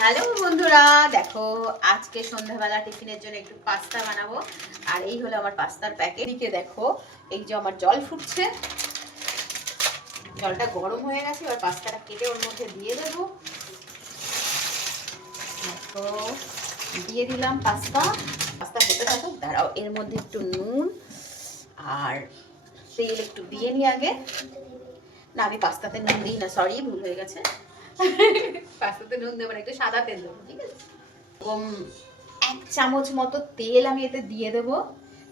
Hello বন্ধুরা, দেখো আজকে সন্ধ্যাবেলা টিফিনের জন্য একটু পাস্তা বানাবো। আর এই হলো আমার পাস্তার প্যাকেট। এদিকে দেখো এই যে আমার জল ফুটছে, জলটা গরম হয়ে গেছে। এবার পাস্তাটা কেটে ওর মধ্যে দিয়ে দেবো। দেখো দিয়ে দিলাম পাস্তা হতে থাকুক, দাঁড়াও এর মধ্যে একটু নুন আর তেল একটু দিয়ে নিই আগে। না, আমি পাস্তাতে নুন দিই না, সরি ভুল হয়ে গেছে। পাস্তাতে নুন দেবো না, একটু সাদা তেল দেবো, ঠিক আছে। এরকম 1 চামচ মতো তেল আমি এতে দিয়ে দেবো,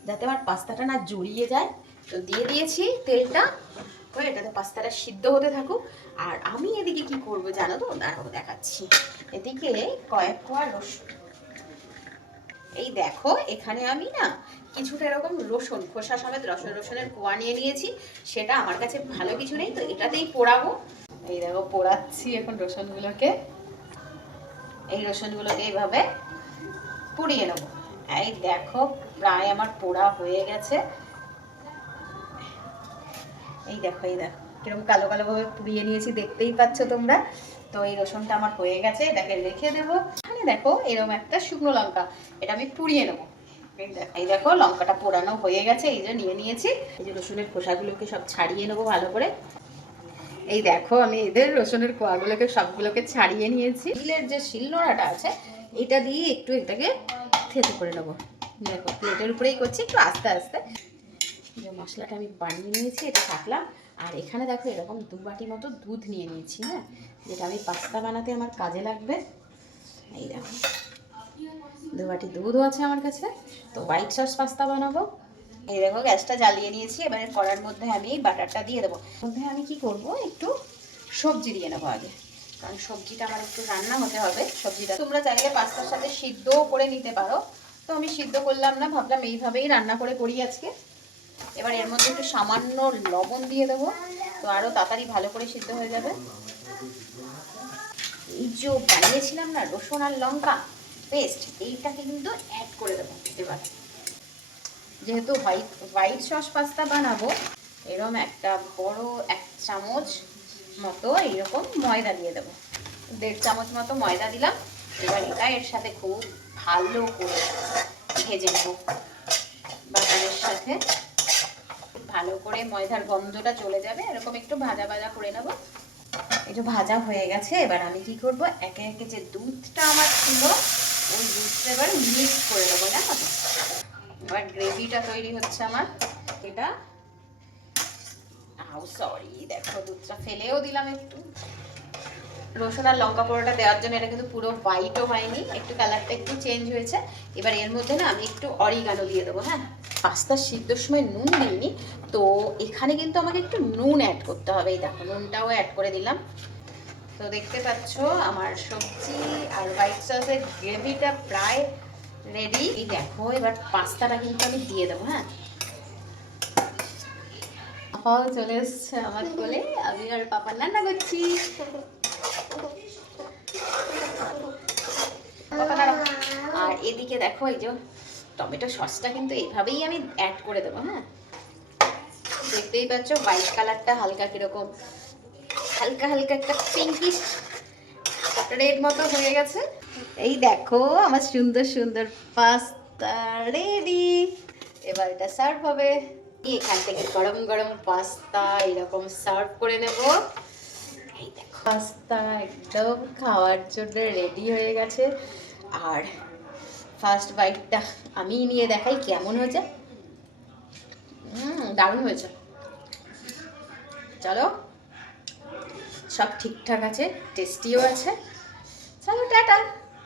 যাতে আমার পাস্তাটা না জড়িয়ে যায়। তো দিয়ে দিয়েছি তেলটা, করে এটাতে পাস্তাটা সিদ্ধ হতে থাকুক। আর আমি এদিকে কি করব জানো তো, দাঁড়াও দেখাচ্ছি। এদিকে কয়েক কোয়া রসুন, এই দেখো এখানে আমি না কিছুটা এরকম রসুন খোসা সমেত রসুনের কোয়া নিয়ে নিয়েছি। সেটা আমার কাছে ভালো কিছু নেই, তো এটাতেই পোড়াবো। এই দেখো পোড়াচ্ছি এখন রসুনগুলোকে। এই রসুনগুলোকে এইভাবে পুড়িয়ে নেবো। এই দেখো প্রায় আমার পোড়া হয়ে গেছে। এই দেখো কিরকম কালো কালো ভাবে পুড়িয়ে নিয়েছি, দেখতেই পাচ্ছ তোমরা। তো এই রসুনটা আমার হয়ে গেছে, এটাকে রেখে দেবো। এখানে দেখো এরকম একটা শুকনো লঙ্কা, এটা আমি পুড়িয়ে নেবো। এই দেখো লঙ্কাটা পোড়ানো হয়ে গেছে, এই যে নিয়ে নিয়েছি। এই যে রসুনের খোসাগুলোকে সব ছাড়িয়ে নেবো ভালো করে। এই দেখো আমি এদের রসুনের কোয়াগুলোকে সবগুলোকে ছাড়িয়ে নিয়েছি। শিলের যে শিলনোড়াটা আছে এটা দিয়ে একটু এটাকে থেতো করে নেবো। দেখো প্লেটের উপরেই করছি, একটু আস্তে আস্তে। যে মশলাটা আমি বানিয়ে নিয়েছি এটা থাকলাম। আর এখানে দেখো এরকম 2 বাটি মতো দুধ নিয়ে নিয়েছি, হ্যাঁ, যেটা আমি পাস্তা বানাতে আমার কাজে লাগবে। এই দেখো 2 বাটি দুধও আছে আমার কাছে। তো হোয়াইট সস পাস্তা বানাবো। এই দেখো গ্যাসটা জ্বালিয়ে নিয়েছি। এবারে কড়ার মধ্যে আমি বাটারটা দিয়ে দেবো। মধ্যে আমি কি করব, একটু সবজি দিয়ে নেবো আগে, কারণ সবজিটা আমার একটু রান্না হতে হবে। সবজিটা তোমরা চাইলে পাস্তার সাথে সিদ্ধও করে নিতে পারো, তো আমি সিদ্ধ করলাম না, ভাবলাম এইভাবেই রান্না করে করি আজকে। এবার এর মধ্যে একটু সামান্য লবণ দিয়ে দেবো, তো আরও তাড়াতাড়ি ভালো করে সিদ্ধ হয়ে যাবে। এই যে বানিয়েছিলাম না রসুন আর লঙ্কা পেস্ট, এইটাকে কিন্তু অ্যাড করে দেবো। এবার যেহেতু হোয়াইট সস পাস্তা বানাবো, এরকম একটা বড় 1 চামচ মতো এইরকম ময়দা দিয়ে দেবো। 1.5 চামচ মতো ময়দা দিলাম। এবার এটা এর সাথে খুব ভালো করে ভেজে নেব বাটারের সাথে। ভালো করে ময়দার গন্ধটা চলে যাবে, এরকম একটু ভাজা ভাজা করে নেব। একটু ভাজা হয়ে গেছে। এবার আমি কি করব, একে একে যে দুধটা আমার ছিল ওই দুধটা এবার মিক্স করে দেবো, জানো তো। এবার গ্রেভিটা তৈরি হচ্ছে আমার। এটা সরি দেখো দুধটা ফেলেও দিলাম একটু। রসুন আর লঙ্কা পোড়াটা দেওয়ার জন্য এটা কিন্তু পুরো হোয়াইটও হয়নি, একটু কালারটা একটু চেঞ্জ হয়েছে। এবার এর মধ্যে না আমি একটু অরিগানো দিয়ে দেবো। হ্যাঁ, পাস্তা সিদ্ধর সময় নুন দিইনি, তো এখানে কিন্তু আমাকে একটু নুন অ্যাড করতে হবে। এই দেখো নুনটাও অ্যাড করে দিলাম। তো দেখতে পাচ্ছ আমার সবজি আর হোয়াইট সসের গ্রেভিটা প্রায় রেডি। এই দেখো এবার পাস্তাটা কিন্তু আমি দিয়ে দেবো। হ্যাঁ, পাপাও চলে এসছে আমার কোলে, আমি আর পাপা রান্না করছি। আর এদিকে দেখো এই যে টমেটো সসটা কিন্তু এইভাবেই আমি অ্যাড করে দেবো। হ্যাঁ, দেখতেই পাচ্ছ হোয়াইট কালারটা হালকা কিরকম হালকা হালকা একটা পিঙ্কিশ রেড মতো হয়ে গেছে। এই দেখো আমার সুন্দর সুন্দর পাস্তা রেডি। এবার এটা সার্ভ হবে। এখান থেকে গরম গরম পাস্তা এরকম সার্ভ করে নেব। এই দেখো পাস্তা একদম খাওয়ার জন্য রেডি হয়ে গেছে। আর ফার্স্ট বাইটটা আমি নিয়ে দেখাই কেমন হয়েছে। দারুণ হয়েছে। চলো, সব ঠিকঠাক আছে, টেস্টিও আছে। চলো টাটা,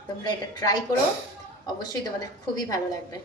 তোমরা এটা ট্রাই করো, অবশ্যই তোমাদের খুবই ভালো লাগবে।